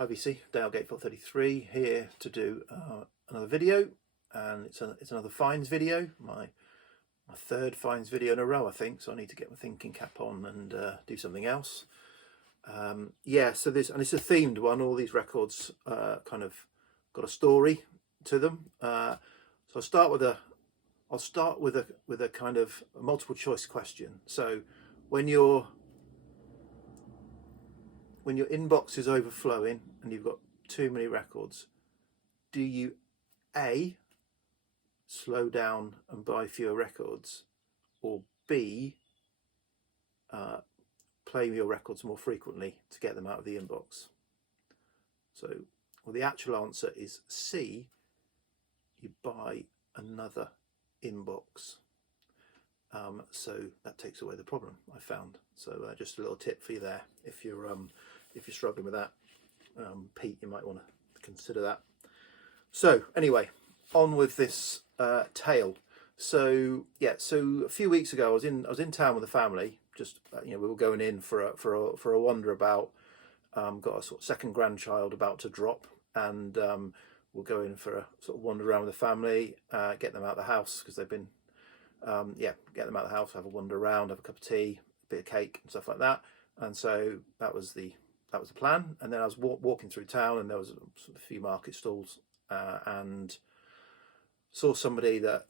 IVC, Dale Gatefield 33 here to do another video, and it's another finds video, my third finds video in a row I think, so I need to get my thinking cap on and do something else. Yeah, so it's a themed one. All these records kind of got a story to them. So I'll start with a kind of a multiple choice question. So when your inbox is overflowing and you've got too many records, do you A, slow down and buy fewer records, or B, play your records more frequently to get them out of the inbox? So, well, the actual answer is C, you buy another inbox. So that takes away the problem, I found. So just a little tip for you there, if you're struggling with that, Pete, you might want to consider that. So anyway, on with this tale. So yeah, so a few weeks ago I was in town with the family. Just we were going in for a wander about. Got a sort of second grandchild about to drop, and we'll go in for a sort of wander around with the family, get them out of the house because they've been get them out of the house, have a wander around, have a cup of tea, a bit of cake and stuff like that. And so that was the plan. And then I was walking through town, and there was a few market stalls, and saw somebody that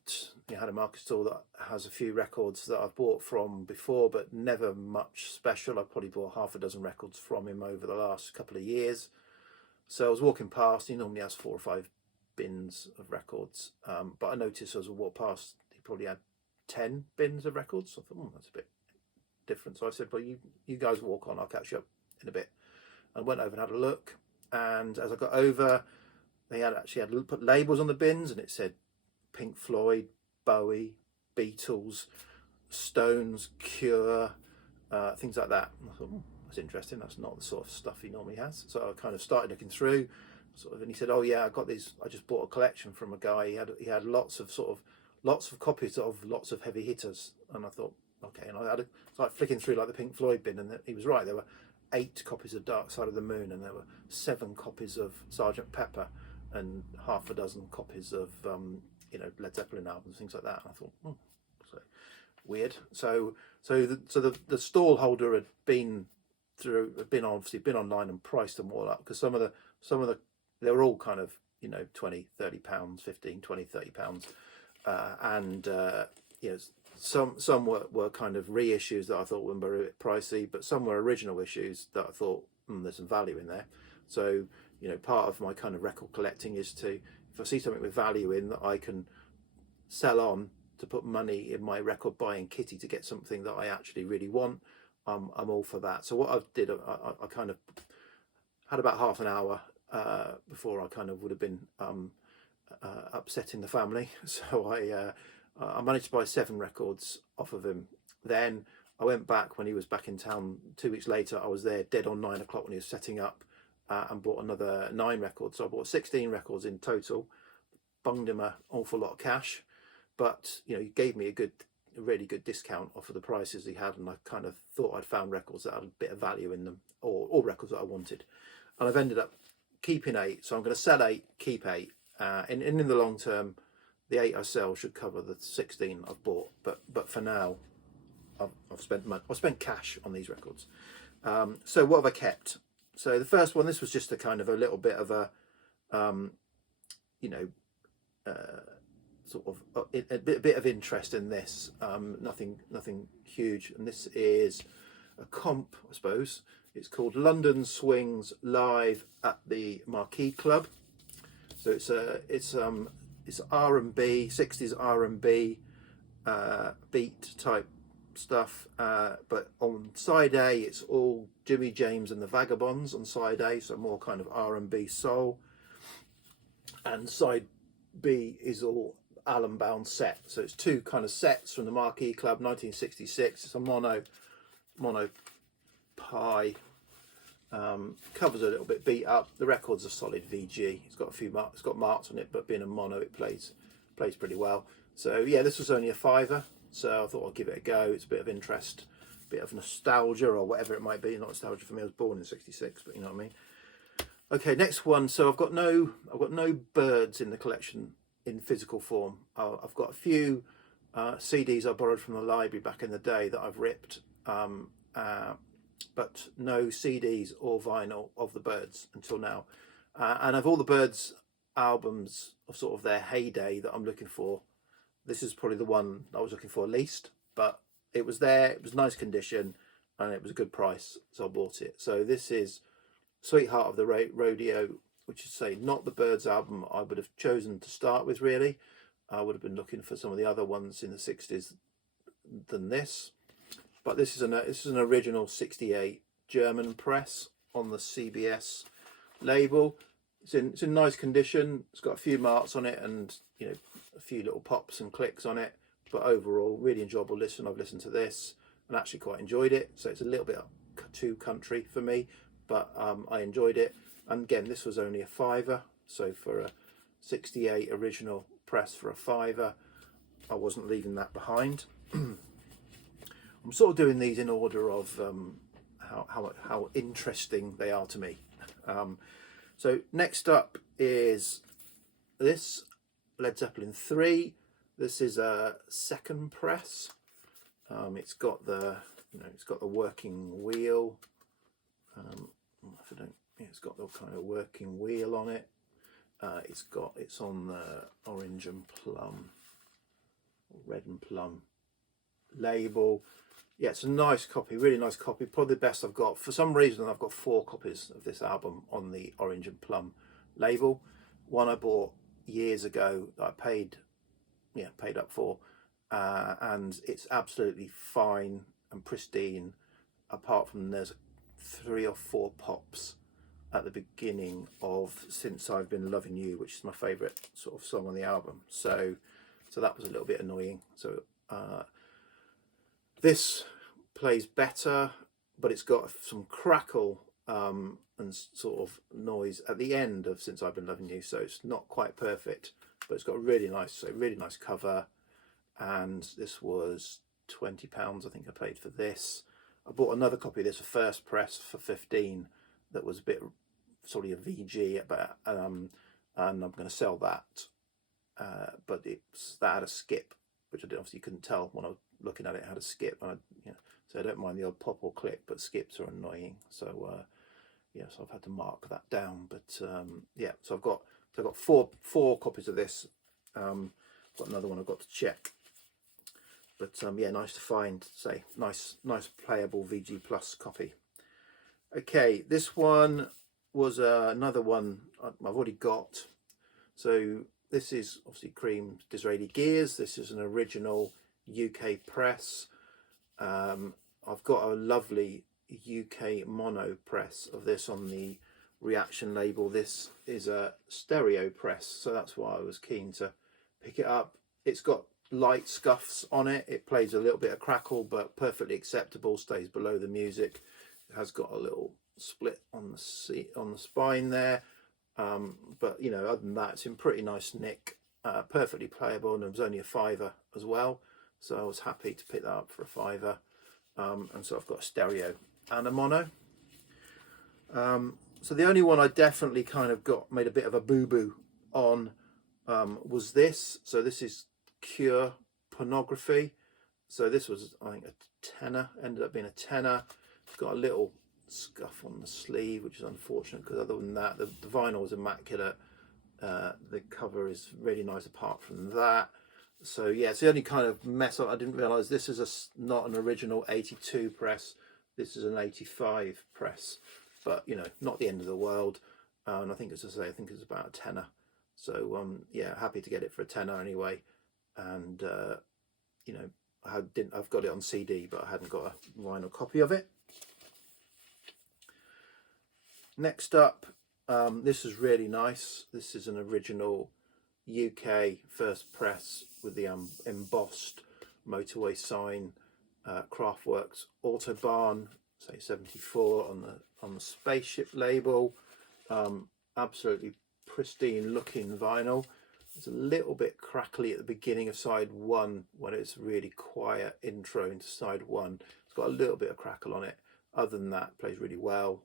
had a market stall that has a few records that I've bought from before, but never much special. I've probably bought half a dozen records from him over the last couple of years. So I was walking past. He normally has 4 or 5 bins of records, but I noticed as I walked past, he probably had 10 bins of records. So I thought, that's a bit different. So I said, well, you guys walk on, I'll catch you up in a bit. And went over and had a look. And as I got over, they had put labels on the bins, and it said Pink Floyd, Bowie, Beatles, Stones, Cure, things like that. And I thought, that's interesting. That's not the sort of stuff he normally has. So I kind of started looking through, and he said, oh yeah, I got these. I just bought a collection from a guy. He had lots of copies of lots of heavy hitters. And I thought, okay. And I had it's like flicking through like the Pink Floyd bin, and he was right. There were 8 copies of Dark Side of the Moon, and there were 7 copies of Sergeant Pepper, and half a dozen copies of Led Zeppelin albums, things like that. And I thought, so weird. So the stall holder had been online and priced them all up, because some of the they were all kind of 20, 30 pounds, 15, 20, 30 pounds, and some were kind of reissues that I thought were a bit pricey, but some were original issues that I thought there's some value in there. So part of my kind of record collecting is to, if I see something with value in that I can sell on to put money in my record buying kitty to get something that I actually really want, I'm all for that. So what I did, I kind of had about half an hour before I kind of would have been upsetting the family. So I managed to buy 7 records off of him. Then I went back when he was back in town 2 weeks later. I was there dead on 9 o'clock when he was setting up, and bought another 9 records. So I bought 16 records in total. Bunged him an awful lot of cash, but he gave me a really good discount off of the prices he had, and I kind of thought I'd found records that had a bit of value in them, or records that I wanted. And I've ended up keeping 8. So I'm going to sell 8, keep 8. In the long term, the 8 I sell should cover the 16 I've bought. But for now, I've spent money. I've spent cash on these records. So what have I kept? So the first one, this was just a kind of a little bit of a, sort of a bit of interest in this. Nothing huge. And this is a comp, I suppose. It's called London Swings Live at the Marquee Club. So it's R&B, 60s R&B, beat type stuff, but on side A it's all Jimmy James and the Vagabonds on side A, so more kind of R&B soul, and side B is all Alan Bound set. So it's 2 kind of sets from the Marquee Club, 1966. It's a mono pie, covers a little bit beat up. The record's a solid VG. It's got a few marks, it's got marks on it, but being a mono, it plays pretty well. So yeah, this was only a £5, so I thought I'd give it a go. It's a bit of interest, a bit of nostalgia, or whatever it might be. Not nostalgia for me, I was born in '66, but you know what I mean. Okay, next one. So I've got no birds in the collection in physical form. I've got a few CDs I borrowed from the library back in the day that I've ripped, but no CDs or vinyl of the Byrds until now. And of all the Byrds albums of sort of their heyday that I'm looking for, this is probably the one I was looking for least. But it was there, it was nice condition, and it was a good price, so I bought it. So this is Sweetheart of the Rodeo, which is, say, not the Byrds album I would have chosen to start with, really. I would have been looking for some of the other ones in the 60s than this. But this is an original 68 German press on the CBS label. It's in nice condition. It's got a few marks on it and, you know, a few little pops and clicks on it. But overall, really enjoyable listen. I've listened to this and actually quite enjoyed it. So it's a little bit too country for me, but I enjoyed it. And again, this was only a £5, so for a 68 original press for a £5, I wasn't leaving that behind. I'm sort of doing these in order of how interesting they are to me. So next up is this Led Zeppelin 3. This is a second press. It's got the working wheel. It's got the kind of working wheel on it. It's on the orange and plum, red and plum label. Yeah, it's a nice copy, really nice copy. Probably the best I've got. For some reason, I've got 4 copies of this album on the orange and plum label. One I bought years ago that I paid up for, and it's absolutely fine and pristine. Apart from there's 3 or 4 pops at the beginning of Since I've Been Loving You, which is my favourite sort of song on the album. So that was a little bit annoying. So this plays better, but it's got some crackle and sort of noise at the end of Since I've Been Loving You. So it's not quite perfect, but it's got a really nice cover. And this was £20, I think I paid for this. I bought another copy of this, a first press, for 15. That was a bit sort of a VG, and I'm going to sell that. But that had a skip, which I obviously couldn't tell when I was looking at it. It had a skip, and so I don't mind the odd pop or click, but skips are annoying. So so I've had to mark that down. But so I've got four copies of this. Got another one I've got to check. But nice to find, say, nice playable VG Plus copy. Okay, this one was another one I've already got. So this is obviously Cream Disraeli Gears. This is an original UK press. I've got a lovely UK mono press of this on the Reaction label. This is a stereo press, so that's why I was keen to pick it up. It's got light scuffs on it. It plays a little bit of crackle, but perfectly acceptable, stays below the music. It has got a little split on the spine there, but other than that, it's in pretty nice nick, perfectly playable, and it was only a £5 as well, so I was happy to pick that up for a £5. And so I've got a stereo and a mono. So the only one I definitely kind of made a bit of a boo-boo on was this. So this is Cure Pornography. So this was, I think, a tenner, ended up being a tenner. It's got a little scuff on the sleeve, which is unfortunate, because other than that, the vinyl is immaculate. The cover is really nice apart from that. So yeah, it's the only kind of mess up. I didn't realise this is not an original 82 press. This is an 85 press, but not the end of the world. And I think, as I say, I think it's about a tenner. So happy to get it for a tenner anyway. And I've got it on CD, but I hadn't got a vinyl copy of it. Next up, this is really nice. This is an original UK first press with the embossed motorway sign, Kraftwerk's Autobahn, say 74 on the spaceship label. Absolutely pristine looking vinyl. It's a little bit crackly at the beginning of side 1 when it's really quiet intro into side 1. It's got a little bit of crackle on it. Other than that, it plays really well.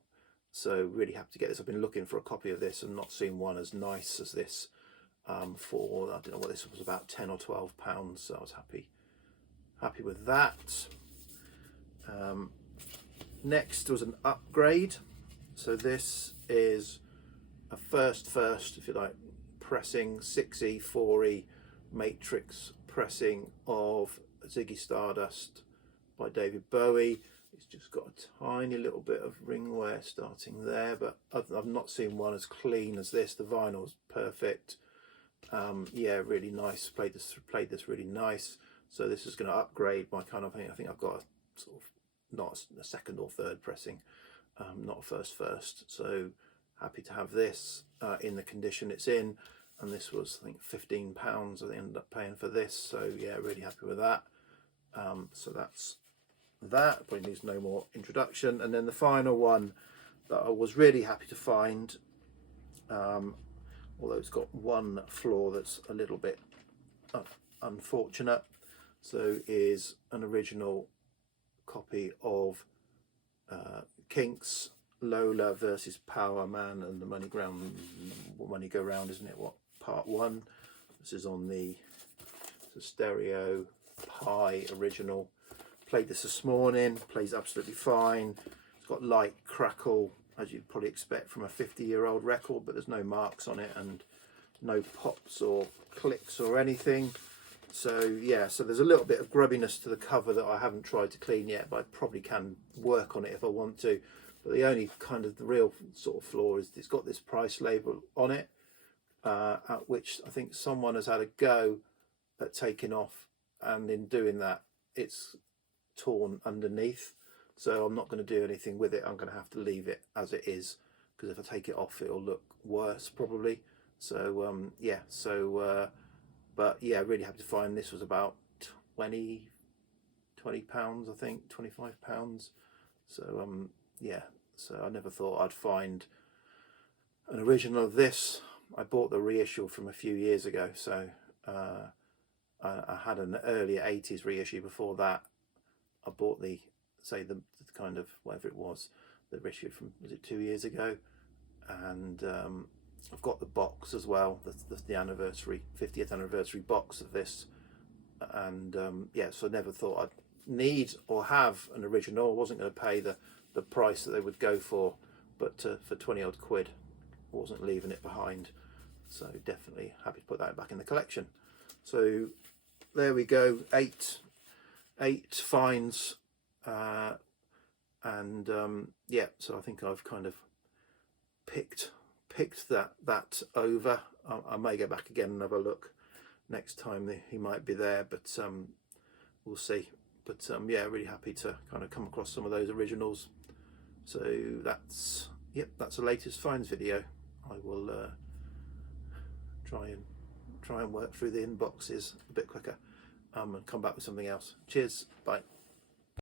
So really happy to get this. I've been looking for a copy of this and not seen one as nice as this for, I don't know what this was, about 10 or 12 pounds. So I was happy with that. Next was an upgrade. So this is a first, if you like, pressing 6E, 4E matrix pressing of Ziggy Stardust by David Bowie. It's just got a tiny little bit of ring wear starting there, but I've not seen one as clean as this. The vinyl's perfect. Yeah, really nice. Played this really nice. So this is going to upgrade my kind of thing. I think I've got a sort of not a second or third pressing, not a first. So happy to have this in the condition it's in. And this was, I think, £15 I ended up paying for this. So yeah, really happy with that. So that's that. Probably needs no more introduction. And then the final one that I was really happy to find, although it's got one flaw that's a little bit unfortunate, so is an original copy of Kinks Lola versus Power Man and the Money Go Round, isn't it? What, part 1? This is on the stereo high original. Played this morning, plays absolutely fine. It's got light crackle, as you'd probably expect from a 50-year-old record, but there's no marks on it and no pops or clicks or anything. So yeah, so there's a little bit of grubbiness to the cover that I haven't tried to clean yet, but I probably can work on it if I want to. But the only kind of the real sort of flaw is it's got this price label on it, at which I think someone has had a go at taking off, and in doing that it's torn underneath. So I'm not going to do anything with it. I'm going to have to leave it as it is, because if I take it off it'll look worse probably. So yeah, so but yeah, really happy to find this was about 20 pounds, I think, £25. So yeah, so I never thought I'd find an original of this. I bought the reissue from a few years ago, so I had an earlier 80s reissue before that. I bought the kind of whatever it was, the reissue from, was it 2 years ago? And I've got the box as well, the anniversary, 50th anniversary box of this. And yeah, so I never thought I'd need or have an original. I wasn't going to pay the price that they would go for, but for 20 odd quid, I wasn't leaving it behind. So definitely happy to put that back in the collection. So there we go, eight finds, and yeah, so I think I've kind of picked that over. I may go back again and have a look next time he might be there, but we'll see. But yeah, really happy to kind of come across some of those originals. So that's the latest finds video. I will try and work through the inboxes a bit quicker and come back with something else. Cheers, bye.